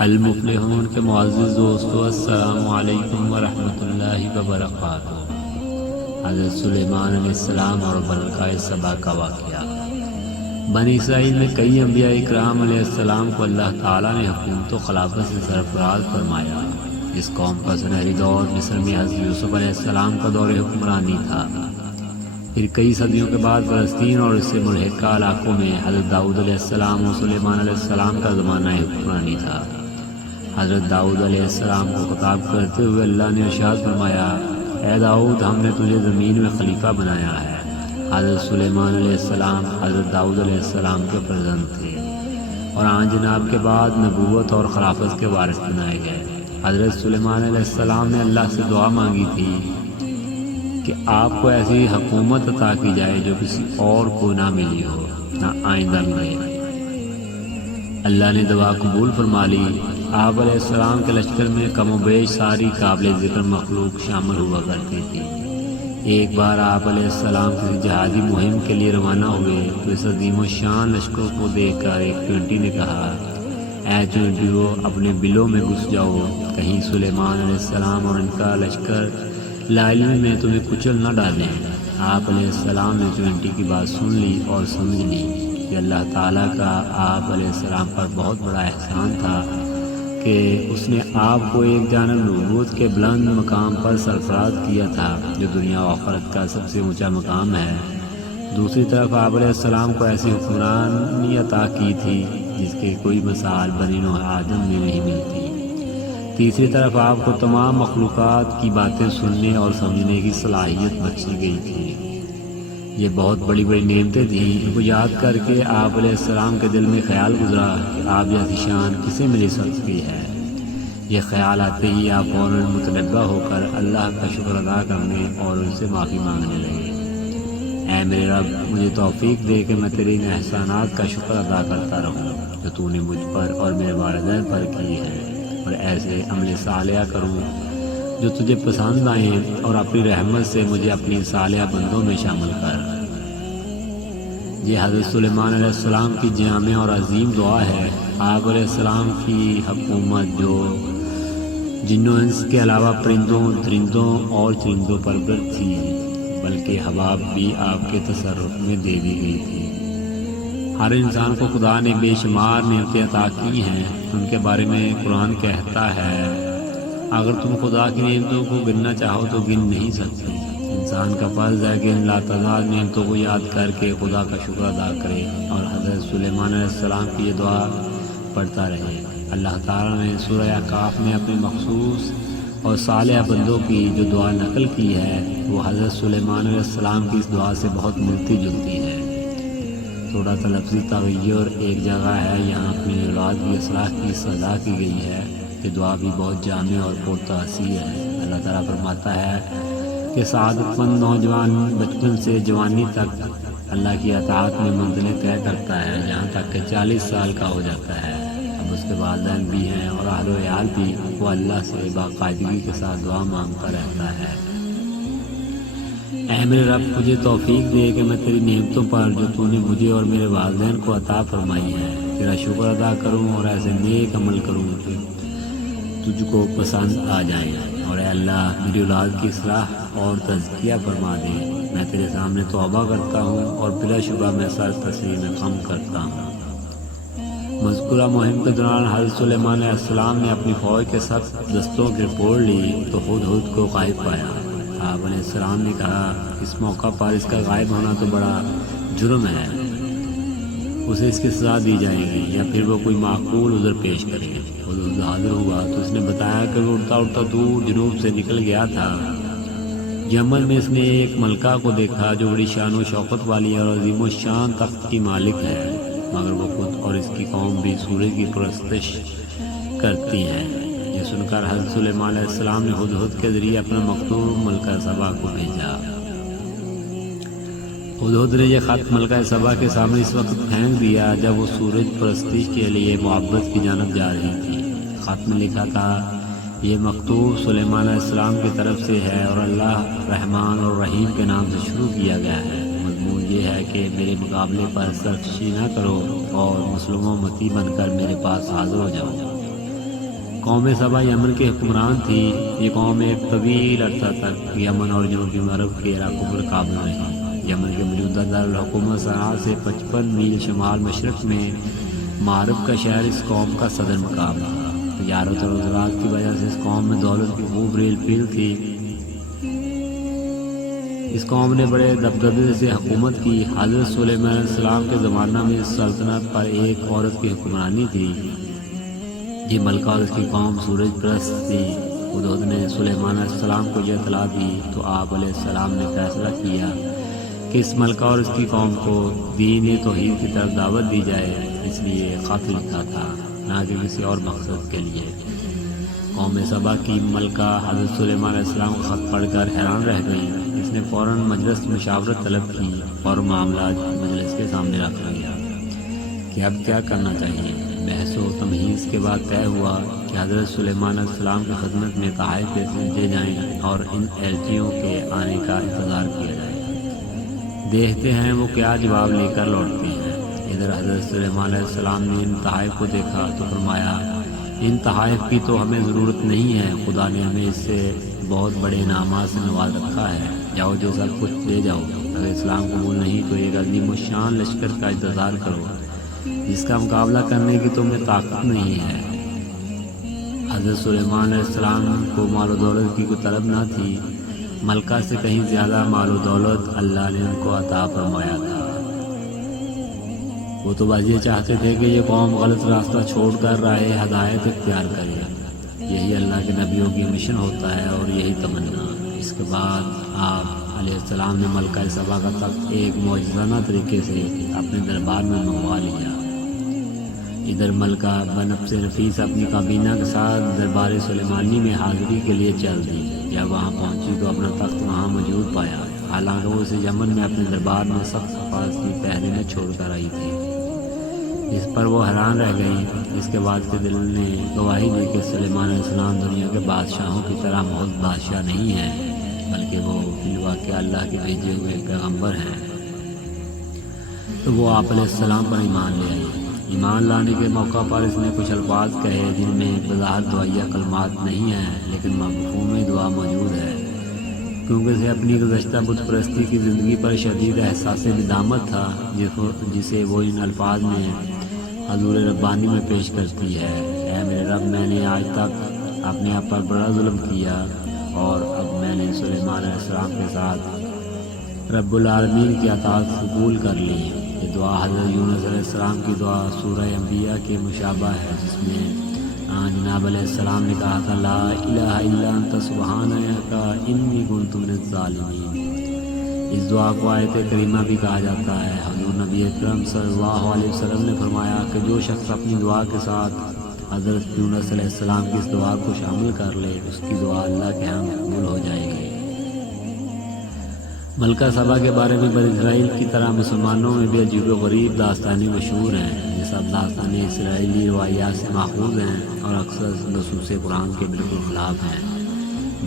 المفلحون کے معزز دوستو، السلام علیکم ورحمۃ اللہ وبرکاتہ۔ حضرت سلیمان علیہ السلام اور ملکہ سبا کا واقعہ۔ بنی اسرائیل میں کئی انبیاء اکرام علیہ السلام کو اللہ تعالیٰ نے حکومت و خلافت سے سرفراز فرمایا۔ اس قوم کا سنہری دور مصر میں حضرت یوسف علیہ السلام کا دور حکمرانی تھا۔ پھر کئی صدیوں کے بعد فلسطین اور اس سے ملحقہ علاقوں میں حضرت داؤد علیہ السلام اور سلیمان علیہ السلام کا زمانہ حکمرانی تھا۔ حضرت داؤد علیہ السلام کو خطاب کرتے ہوئے اللہ نے ارشاد فرمایا، اے داؤد، ہم نے تجھے زمین میں خلیفہ بنایا ہے۔ حضرت سلیمان علیہ السلام حضرت داؤد علیہ السلام کے فرزند تھے اور آن جناب کے بعد نبوت اور خلافت کے وارث بنائے گئے۔ حضرت سلیمان علیہ السلام نے اللہ سے دعا مانگی تھی کہ آپ کو ایسی حکومت عطا کی جائے جو کسی اور کو نہ ملی ہو، نہ آئندہ ملے۔ اللہ نے دعا قبول فرما لی۔ آپ علیہ السلام کے لشکر میں کم و بیش ساری قابل ذکر مخلوق شامل ہوا کرتی تھی۔ ایک بار آپ علیہ السلام کسی جہادی مہم کے لیے روانہ ہوئے تو اس عظیم و شان لشکر کو دیکھ کر ایک چونٹی نے کہا، اے چونٹیو، اپنے بلوں میں گھس جاؤ، کہیں سلیمان علیہ السلام اور ان کا لشکر لاعلمی میں تمہیں کچل نہ ڈالیں۔ آپ علیہ السلام نے چونٹی کی بات سن لی اور سمجھ لی کہ اللہ تعالیٰ کا آپ علیہ السلام پر بہت بڑا احسان تھا کہ اس نے آپ کو ایک جانب نبوت کے بلند مقام پر سرفراز کیا تھا جو دنیا و آخرت کا سب سے اونچا مقام ہے، دوسری طرف آپ علیہ السلام کو ایسی حکمرانی عطا کی تھی جس کے کوئی مثال بنی نوح آدم میں نہیں ملتی، تیسری طرف آپ کو تمام مخلوقات کی باتیں سننے اور سمجھنے کی صلاحیت بخشی گئی تھی۔ یہ بہت بڑی بڑی نعمتیں تھیں۔ ان کو یاد کر کے آپ علیہ السلام کے دل میں خیال گزرا کہ آپ جیسی شان کسے مل سکتی ہے۔ یہ خیال آتے ہی آپ فوراً متنبہ ہو کر اللہ کا شکر ادا کرنے اور ان سے معافی مانگنے لگے۔ اے میرے رب، مجھے توفیق دے کہ میں تیرے ان احسانات کا شکر ادا کرتا رہوں جو تو نے مجھ پر اور میرے والدین پر کی ہے، اور ایسے عمل صالحہ کروں جو تجھے پسند آئیں، اور اپنی رحمت سے مجھے اپنی صالحہ بندوں میں شامل کر۔ یہ حضرت سلیمان علیہ السلام کی جامع اور عظیم دعا ہے۔ آپ علیہ السلام کی حکومت جو جنوں انس کے علاوہ پرندوں، درندوں اور چرندوں پر بھی تھی، بلکہ ہوا بھی آپ کے تصرف میں دے دی گئی تھی۔ ہر انسان کو خدا نے بے شمار نعمتیں عطا کی ہیں۔ ان کے بارے میں قرآن کہتا ہے، اگر تم خدا کی نعمتوں کو گننا چاہو تو گن نہیں سکتے۔ انسان کا فرض ہے کہ ان لاتعداد نعمتوں کو یاد کر کے خدا کا شکر ادا کرے اور حضرت سلیمان علیہ السلام کی یہ دعا پڑھتا رہے۔ اللہ تعالیٰ نے سورہ احقاف میں اپنے مخصوص اور صالح بندوں کی جو دعا نقل کی ہے وہ حضرت سلیمان علیہ السلام کی اس دعا سے بہت ملتی جلتی ہے۔ تھوڑا سا لفظی تغیر ایک جگہ ہے، یہاں اپنی اولاد کی اصلاح کی سزا کی گئی ہے۔ یہ دعا بھی بہت جامع اور پرتاثیر ہے۔ اللہ تعالیٰ فرماتا ہے کہ سعادت مند نوجوان بچپن سے جوانی تک اللہ کی اطاعت میں منزلیں طے کرتا ہے، جہاں تک کہ 40 سال کا ہو جاتا ہے۔ اب اس کے والدین بھی ہیں اور اہل و عیال بھی، وہ اللہ سے باقاعدگی کے ساتھ دعا مانگتا رہتا ہے، اے میرے رب، مجھے توفیق دے کہ میں تیری نعمتوں پر جو تو نے مجھے اور میرے والدین کو عطا فرمائی ہے تیرا شکر ادا کروں اور ایسے نیک عمل کروں کہ تجھ کو پسند آ جائے، اور اے اللہ، میری اولاد کی اصلاح اور تزکیہ فرما دے۔ میں تیرے سامنے توبہ کرتا ہوں اور بلا شبہ میں سر تسلیم خم کرتا ہوں۔ مذکورہ مہم کے دوران حضرت سلیمان علیہ السلام نے اپنی فوج کے سخت دستوں کی رپورٹ لی تو ہدہد کو غائب پایا۔ آپ علیہ السلام نے کہا، اس موقع پر اس کا غائب ہونا تو بڑا جرم ہے، اسے اس کی سزا دی جائے گی یا پھر وہ کوئی معقول عذر پیش کرے۔ ہدہد حاضر ہوا تو اس نے بتایا کہ وہ اڑتا اڑتا دور جنوب سے نکل گیا تھا۔ یمن میں اس نے ایک ملکہ کو دیکھا جو بڑی شان و شوکت والی اور عظیم و شان تخت کی مالک ہے، مگر وہ خود اور اس کی قوم بھی سورج کی پرستش کرتی ہیں۔ یہ سن کر حضرت سلیمان علیہ السلام نے ہدہد کے ذریعے اپنا مکتوب ملکہ سبا کو بھیجا۔ ہدہد نے یہ خط ملکہ سبا کے سامنے اس وقت پھینک دیا جب وہ سورج پرستش کے لیے محبت کی جانب جا رہی تھی۔ خط میں لکھا تھا، یہ مکتوب سلیمان علیہ السلام کی طرف سے ہے اور اللہ رحمان اور رحیم کے نام سے شروع کیا گیا ہے۔ مضمون یہ ہے کہ میرے مقابلے پر سرکشی نہ کرو اور مسلم و متی بن کر میرے پاس حاضر ہو جاؤ۔ قوم سبا یمن کے حکمران تھی۔ یہ قوم ایک طویل عرصہ تک یمن اور جنوبی مغرب کے علاقوں پر قابض رہی۔ یمن کے موجودہ دارالحکومت صنعاء سے 55 میل شمال مشرق میں معرب کا شہر اس قوم کا صدر مقام تھا۔ تجارت اور زراعت کی وجہ سے اس قوم میں دولت کی خوب ریل پیل تھی۔ اس قوم نے بڑے دبدبے سے حکومت کی۔ حضرت سلیمان علیہ السلام کے زمانہ میں اس سلطنت پر ایک عورت کی حکمرانی تھی۔ یہ ملکہ اور اس کی قوم سورج پرست تھی۔ ہدہد نے سلیمان علیہ السلام کو یہ اطلاع دی تو آپ علیہ السلام نے فیصلہ کیا کہ اس ملکہ اور اس کی قوم کو دین توحید کی طرف دعوت دی جائے، اس لیے خط لکھا تھا، نہ کہ کسی اور مقصد کے لیے۔ قوم سبا کی ملکہ حضرت سلیمان علیہ السلام کا خط پڑھ کر حیران رہ گئی۔ اس نے فوراً مجلس مشاورت طلب کی اور معاملات مجلس کے سامنے رکھ لیا کہ اب کیا کرنا چاہیے۔ بحث و تمہیز کے بعد طے ہوا کہ حضرت سلیمان علیہ السلام کی خدمت میں تحائف بھیجے جائیں اور ان ایلچیوں کے آنے کا انتظار کیا جائے۔ دیکھتے ہیں وہ کیا جواب لے کر لوٹتی ہیں۔ ادھر حضرت سلیمان علیہ السلام نے ان تحائف کو دیکھا تو فرمایا، ان تحائف کی تو ہمیں ضرورت نہیں ہے، خدا نے ہمیں اس سے بہت بڑے انعامات سے نواز رکھا ہے، جاؤ جو سب کچھ لے جاؤ۔ اگر اسلام قبول نہیں تو ایک عظیم الشان لشکر کا انتظار کرو جس کا مقابلہ کرنے کی تمہیں طاقت نہیں ہے۔ حضرت سلیمان علیہ السلام کو مال و دولت کی کوئی طلب نہ تھی، ملکہ سے کہیں زیادہ مال و دولت اللہ نے ان کو عطا فرمایا تھا۔ وہ تو بس یہ چاہتے تھے کہ یہ قوم غلط راستہ چھوڑ کر راہ ہدایت اختیار کرے۔ یہی اللہ کے نبیوں کی مشن ہوتا ہے اور یہی تمنا۔ اس کے بعد آپ علیہ السلام نے ملکہ سبا کا تخت ایک معجزانہ طریقے سے اپنے دربار میں منگوا لیا۔ ادھر ملکہ بنفس نفیس اپنی کابینہ کے ساتھ دربار سلیمانی میں حاضری کے لیے چل دی۔ جب وہاں پہنچی تو اپنا تخت وہاں موجود پایا، حالانکہ وہ اسے یمن میں اپنے دربار میں سخت حفاظتی پہرے میں چھوڑ کر آئی تھی۔ اس پر وہ حیران رہ گئی۔ اس کے بعد کے دل نے گواہی دی کہ سلیمان علیہ السلام دنیا کے بادشاہوں کی طرح محض بادشاہ نہیں ہیں، بلکہ وہ فی الواقع اللہ کے بھیجے ہوئے پیغمبر ہیں۔ تو وہ آپ علیہ السلام پر ایمان لے آئی۔ ایمان لانے کے موقع پر اس نے کچھ الفاظ کہے جن میں بظاہر دعائیہ کلمات نہیں ہیں، لیکن مفہوم دعا موجود ہے، کیونکہ اسے اپنی گزشتہ بت پرستی کی زندگی پر شدید احساس ندامت تھا، جسے وہ ان الفاظ میں حضور ربانی میں پیش کرتی ہے۔ اے میرے رب، میں نے آج تک اپنے آپ پر بڑا ظلم کیا اور اب میں نے سلیمان علیہ السلام کے ساتھ رب العالمین کی اطاعت قبول کر لی۔ یہ دعا حضرت یونس علیہ السلام کی دعا سورہ انبیاء کے مشابہ ہے، جس میں جناب علیہ السلام نے کہا تھا، لا الہ الا انت سبحانک انی کنت من الظالمین۔ اس دعا کو آیت کریمہ بھی کہا جاتا ہے۔ حضور نبی اکرم صلی اللہ علیہ وسلم نے فرمایا کہ جو شخص اپنی دعا کے ساتھ حضرت یونس علیہ السلام کی اس دعا کو شامل کر لے، اس کی دعا اللہ کے ہاں قبول ہو جائے گی۔ ملکہ سبا کے بارے میں بنی اسرائیل کی طرح مسلمانوں میں بھی عجیب و غریب داستانیں مشہور ہیں۔ یہ سب داستانیں اسرائیلی روایات سے ماخوذ ہیں اور اکثر نصوص قرآن کے بالکل خلاف ہیں۔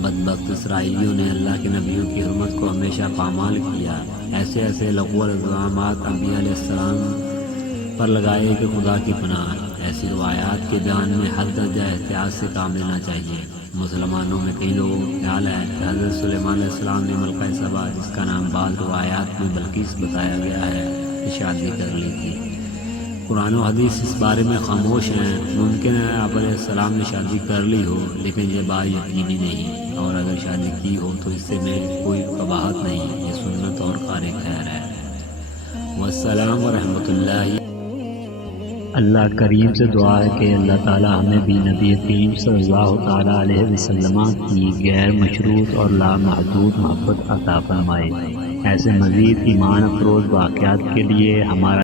بدبخت اسرائیلیوں نے اللہ کے نبیوں کی حرمت کو ہمیشہ پامال کیا۔ ایسے لغو الزامات انبیاء علیہ السلام پر لگائے کہ خدا کی پناہ۔ ایسی روایات کے بیان میں حد درجہ احتیاط سے کام لینا چاہیے۔ مسلمانوں میں کئی لوگوں کا خیال ہے کہ حضرت سلیمان علیہ السلام نے ملکہ سبا، جس کا نام بعض روایات میں بلقیس بتایا گیا ہے، کی شادی کر لی تھی۔ قرآن و حدیث اس بارے میں خاموش ہیں۔ ممکن ہے آپ علیہ السلام نے شادی کر لی ہو، لیکن یہ بات یقینی نہیں، اور اگر شادی کی ہو تو اس سے میں کوئی قباحت نہیں، یہ سنت اور قار خیر ہے۔ والسلام ورحمۃ اللہ۔ اللہ کریم سے دعا ہے کہ اللہ تعالی ہمیں بھی نبی کریم صلی اللہ تعالیٰ علیہ وسلم کی غیر مشروط اور لامحدود محبت عطا فرمائے۔ ایسے مزید ایمان افروز واقعات کے لیے ہمارا